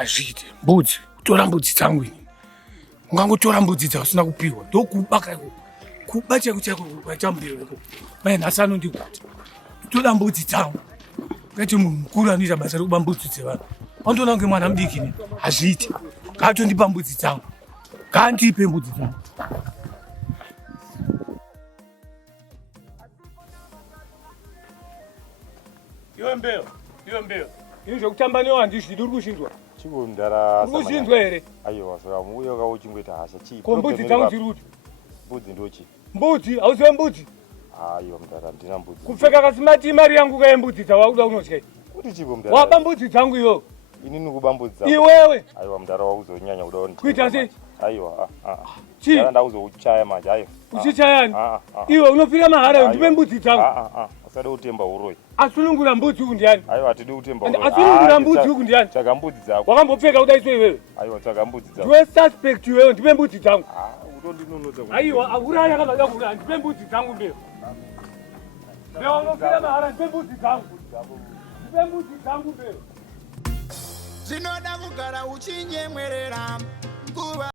Hazviiti. Mbudzi, kutora mbudzi dzangu ini. Ungangotora mbudzi dzasina kupiwa. Ndokubaka iko. Kuba chako chako kwachambiwa iko. Mai nhasi anondibata. Kutora mbudzi dzangu. Ngati munhu mukuru anoita basa rekuba mbudzi dzevanhu. Andoona kunge mwana mudiki ne. Hazviiti. Ngatondipa mbudzi dzangu. Ngandipe mbudzi dzangu. Iwe mbeo. Ini zvekutamba newo handizvidi uri kushindwa. Chikundara Uri kushindwa here? Aiwa, saka muuyo kauchingweta hasha chii. Ko mbudzi dzangu dziri kuti? Mbudzi ndochi. Mbudzi, hauzive mbudzi? Aiwa mudara, ndina mbudzi. Kupfeka kasimati mari yangu kaye mbudzi dzawakuda unotya. Kuti chipo mudara. Waba mbudzi dzangu iwo. Ini nikuba mbudzi dzangu. Iwewe. Aiwa mudara wauzonyanya kuda kuti. Kuita sei? Aiwa, Chi? Ndara ndauzokuchaya manje, aiwa. Uchichayani? Iwe unopfira mahara ndipe mbudzi dzangu. Usade kutemba uroi. Asunungura mbudzi uku Ndiani. Aiwa, atidi kutemba uroi. Asunungura mbudzi uku Ndiani. Tsvaga mbudzi dzako. Wakambopfeka kuda iso iwewe. Aiwa, tsvaga mbudzi dzako. Ndiwe suspect iwewe ndipe mbudzi dzangu. Utondinonodza kuti. Aiwa, uraya kana kuda ndipe mbudzi dzangu mbeo. Mbeo unopfira mahara ndipe mbudzi dzangu. Ndipe mbudzi dzangu mbeo. Zvinoda kugara uchinyemwerera nguva